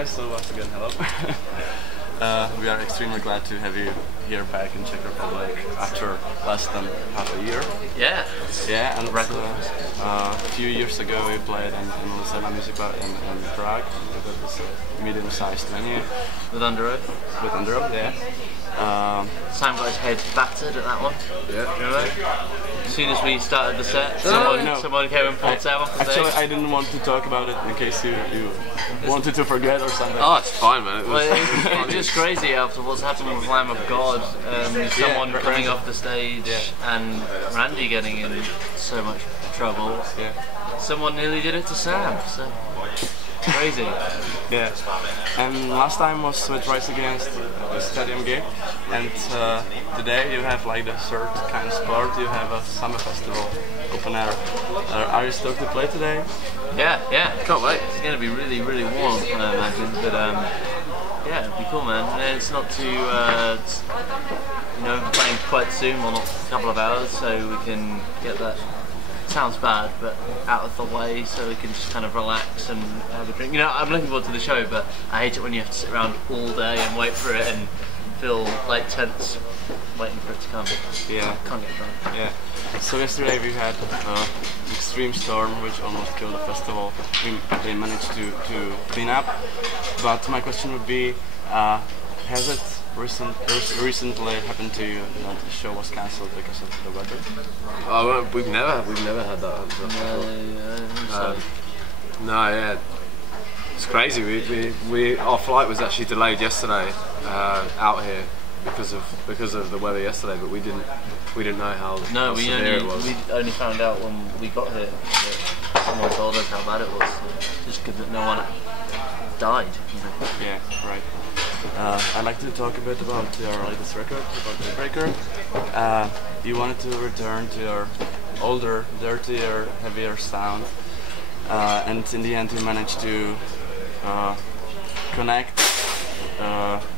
guys, so once again, hello. We are extremely glad to have you here back in Czech Republic after less than half a year. Yeah. Yeah, and a few years ago we played in Lucena Music Bar in Prague. It was a medium-sized venue. With Under Oath? With Under Oath, yeah. Sam got his head battered at that one. Yeah. Remember? As soon as we started the set, someone came and pulled Sam off the stage. Actually, I didn't want to talk about it in case you wanted to forget or something. Oh, it's fine, man. It's just crazy after what's happened with Lamb of God. Someone coming off the stage and Randy getting in so much trouble. Yeah. Someone nearly did it to Sam. So crazy. Yeah. And last time was with Rise Against the stadium gig, and today you have like the third kind of sport. You have a summer festival open air. Are you stoked to play today? Yeah. Can't wait. It's going to be really, really warm, I imagine. But yeah, it'll be cool, man. And it's not too, playing quite soon, well, not a couple of hours, so we can get that. Sounds bad, but out of the way, so we can just kind of relax and have a drink. You know, I'm looking forward to the show, but I hate it when you have to sit around all day and wait for it and feel like tense waiting for it to come. Yeah. Can't get drunk. Yeah. So yesterday we had an extreme storm which almost killed the festival. We managed to clean up, but my question would be, has it recently happened to you that the show was cancelled because of the weather? Oh, we've never had that before. No, yeah, it's crazy. Our flight was actually delayed yesterday out here because of the weather yesterday, but we didn't know how severe it was. We only found out when we got here that someone told us how bad it was. Just because no one died. You know? Yeah, right. I'd like to talk a bit about your latest record, about Daybreaker. You wanted to return to your older, dirtier, heavier sound, and in the end you managed to connect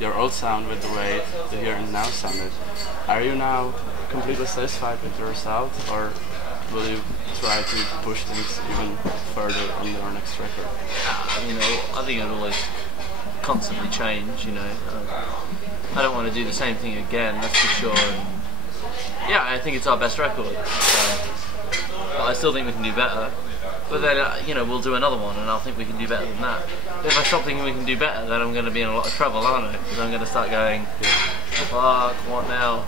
your old sound with the way the Here and Now sounded. Are you now completely satisfied with your result, or will you try to push things even further on your next record? I think it'll always constantly change, I don't want to do the same thing again, that's for sure. And yeah, I think it's our best record, but I still think we can do better. But then, we'll do another one and I'll think we can do better than that. But if I stop thinking we can do better, then I'm going to be in a lot of trouble, aren't I? Because I'm going to start going, fuck, what now?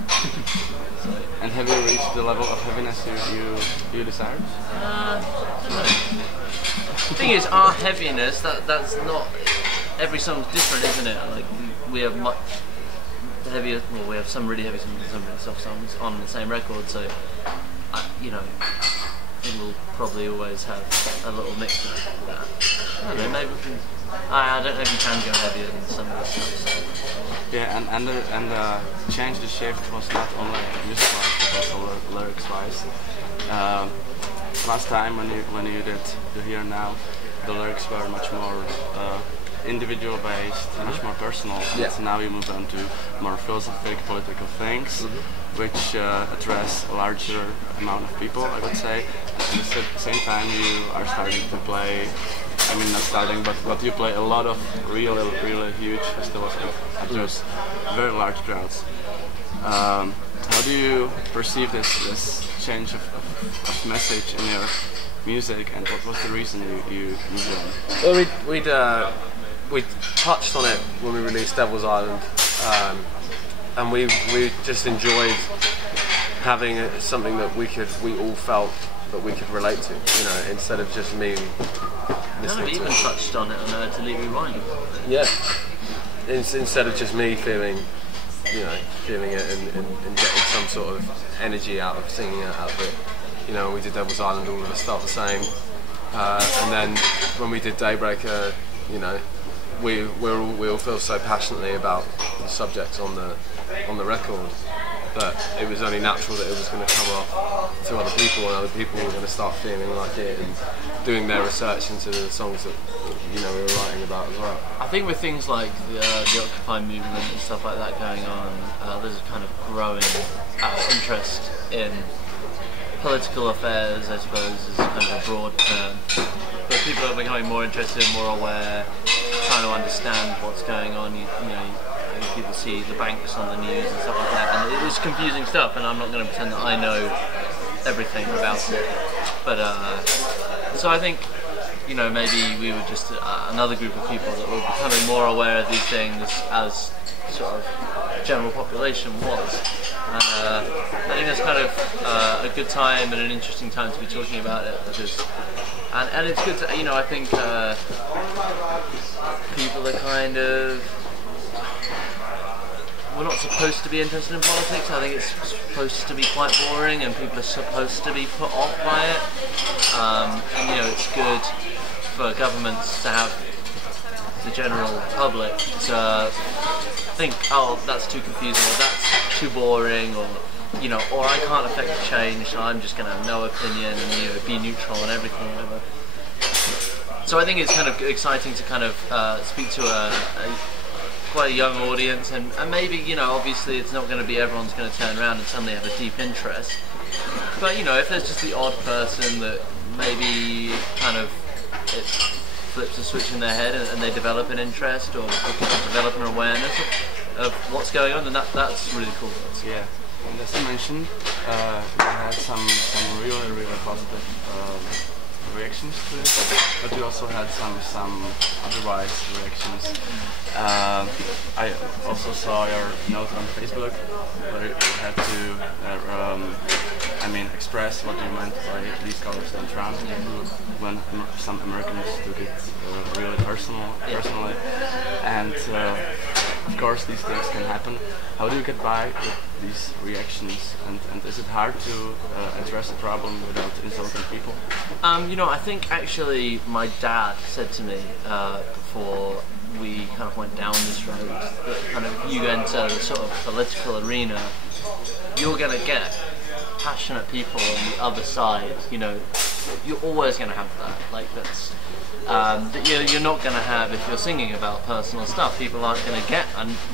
And have you reached the level of heaviness you desired? The thing is, our heaviness, that's not... Every song's different, isn't it? Like, we have much heavier... Well, we have some really heavy songs and some really soft songs on the same record, so... I think we'll probably always have a little mix of that. I don't know, maybe we can... I don't know if you can go heavier than some of the stuff, so... Yeah, and the change, the shift was not only music-wise, but also lyrics-wise. Last time when you did the Here and Now, the lyrics were much more individual based, much more personal. Yeah. So now you move on to more philosophical, political things, which address a larger amount of people, I would say. And at the same time you are starting to play, not starting, but you play a lot of really huge festivals and address very large crowds. How do you perceive this change of message in your music, and what was the reason you joined? Well, we touched on it when we released Devil's Island, and we just enjoyed having something that we all felt that we could relate to, instead of just me listening to it. Even touched on it on Delete Rewind. Yeah. Instead of just me feeling it and getting some sort of energy out of singing it out of it. We did Devil's Island, all of us felt the same, and then when we did Daybreaker, we all feel so passionately about the subject on the record that it was only natural that it was going to come off to other people, and other people were going to start feeling like it and doing their research into the songs that we were writing about as well. I think with things like the Occupy movement and stuff like that going on, there's a kind of growing interest in political affairs, I suppose, is kind of a broad term. but people are becoming more interested, more aware, trying to understand what's going on. You know, people see the banks on the news and stuff like that, and it is confusing stuff. And I'm not going to pretend that I know everything about it, but so I think, you know, maybe we were just another group of people that were becoming more aware of these things as sort of general population was. I think that's kind of a good time and an interesting time to be talking about it, because and it's good to, you know, I think people are kind of, we're not supposed to be interested in politics. I think it's supposed to be quite boring, and people are supposed to be put off by it. And you know, it's good for governments to have the general public to think, oh, that's too confusing, or that's too boring, or, you know, or I can't affect the change, so I'm just going to have no opinion and, you know, be neutral and everything, whatever. So I think it's kind of exciting to kind of speak to quite a young audience, and maybe, you know, obviously it's not going to be everyone's going to turn around and suddenly have a deep interest, but, you know, if there's just the odd person that maybe kind of it flips a switch in their head and they develop an interest, or develop an awareness of what's going on, then that's really cool. Yeah, and as you mentioned, we had some really positive reactions to it, but we also had some otherwise reactions. I also saw your note on Facebook where you had to express what you meant by these colors don't Trump, when some Americans took it really personally, and of course these things can happen. How do you get by with these reactions, and is it hard to address a problem without insulting people? You know, I think actually my dad said to me before we kind of went down this road that kind of, if you enter the sort of political arena, you're going to get passionate people on the other side. You know, you're always going to have that. Like, that's that you're not going to have if you're singing about personal stuff. People aren't going to get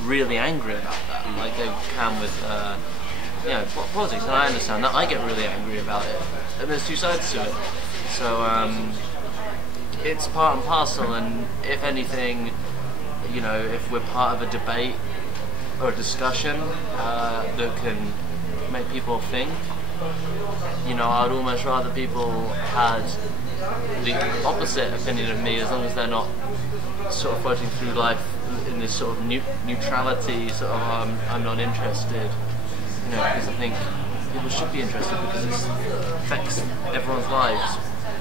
really angry about that, like they can with you know, politics. And I understand that. I get really angry about it, and there's two sides to it. So it's part and parcel. And if anything, you know, if we're part of a debate or a discussion that can make people think, you know, I'd almost rather people had the opposite opinion of me, as long as they're not sort of floating through life in this sort of neutrality, sort of I'm not interested, you know, because I think people should be interested, because it affects everyone's lives,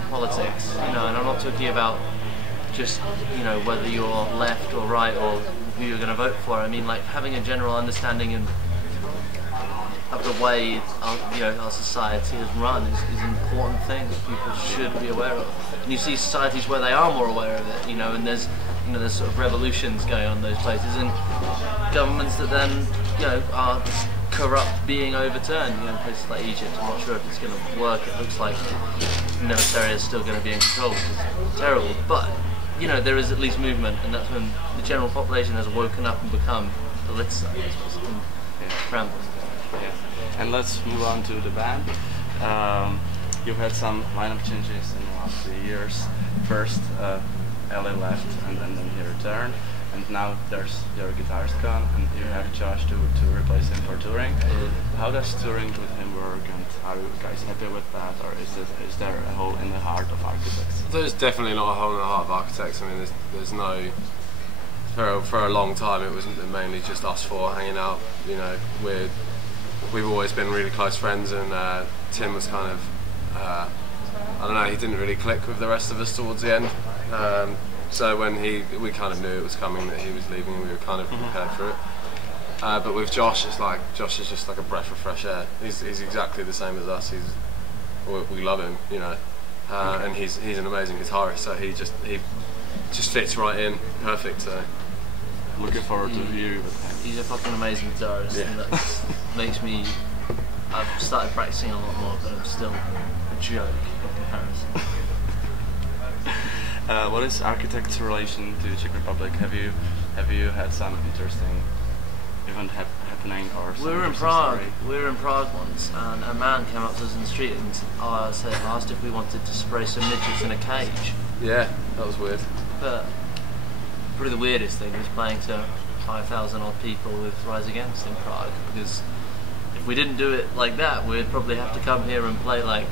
politics, you know. And I'm not talking about just, you know, whether you're left or right or who you're going to vote for. I mean, like, having a general understanding of the way our society is run is an important thing that people should be aware of. And you see societies where they are more aware of it, you know, and there's sort of revolutions going on in those places, and governments that then, you know, are corrupt being overturned. You know, in places like Egypt, I'm not sure if it's going to work. It looks like the military is still going to be in control, which is terrible. But, you know, there is at least movement, and that's when the general population has woken up and become politicized and trampled. Yeah. And let's move on to the band. You've had some lineup changes in the last 3 years. First, Ellie left, and then he returned, and now there's your guitarist gone, and you have Josh to replace him for touring. How does touring with him work, and are you guys happy with that, or is there a hole in the heart of Architects? There's definitely not a hole in the heart of Architects. I mean, there's no. For a long time, it was mainly just us four hanging out. You know, we've always been really close friends, and Tim was kind of, I don't know, he didn't really click with the rest of us towards the end. So when we kind of knew it was coming, that he was leaving, and we were kind of prepared for it. But with Josh, Josh is just like a breath of fresh air. He's exactly the same as us. We love him, you know, and he's an amazing guitarist. So he just fits right in, perfect. So looking forward to hear you with him. He's a fucking amazing guitarist, and that makes me. I've started practicing a lot more, but I'm still a joke in comparison. What is Architects' relation to the Czech Republic? Have you had some interesting event happen happening or something. We were in Prague. We were in Prague once, and a man came up to us in the street and asked if we wanted to spray some midgets in a cage. Yeah, that was weird. But probably the weirdest thing was playing to 5,000 odd people with Rise Against in Prague, because if we didn't do it like that, we'd probably have to come here and play like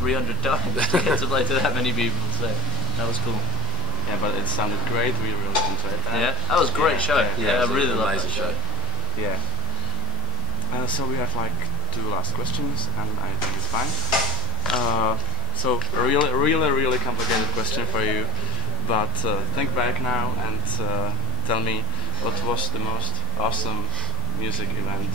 300 times to get to play to that many people. So that was cool. Yeah, but it sounded great. We really enjoyed that. Yeah, that was a great show. Yeah, I really loved amazing that show. Yeah. So we have like 2 last questions, and I think it's fine. So a really complicated question for you, but think back now and tell me what was the most awesome music event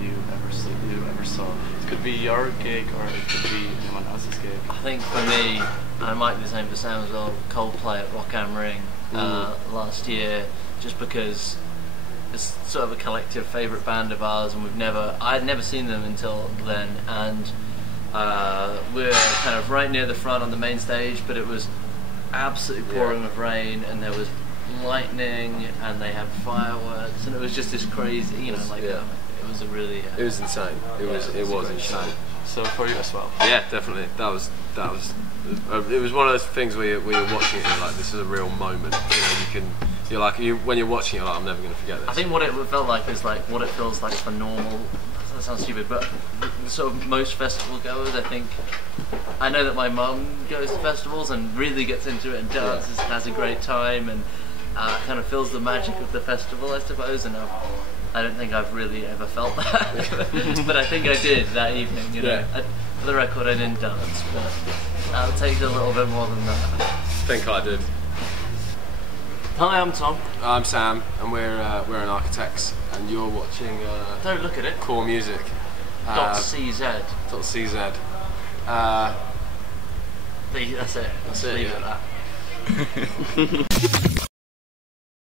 you ever saw. It could be your gig or it could be anyone else's gig. I think for me, I might be the same for Sam as well, Coldplay at Rock am Ring last year, just because it's sort of a collective favourite band of ours, and I had never seen them until then, and we're kind of right near the front on the main stage, but it was absolutely pouring with rain, and there was lightning, and they had fireworks, and it was just this crazy, you know, like it was a really it was insane. It was insane. So for you as well. Yeah, definitely. That was. It was one of those things where you're watching it, you're like, this is a real moment. You know, when you're watching it, you're like, I'm never going to forget this. I think what it felt like is like what it feels like for normal. That sounds stupid, but sort of most festival goers, I think. I know that my mum goes to festivals and really gets into it and dances and has a great time, and kind of feels the magic of the festival, I suppose. And I don't think I've really ever felt that, but I think I did that evening. You know, for the record, I didn't dance, but it takes a little bit more than that. I think I did. Hi, I'm Tom. I'm Sam, and we're an Architects, and you're watching. Don't look at it. Core Music. .cz. .cz. That's it. That's it. Leave it at that.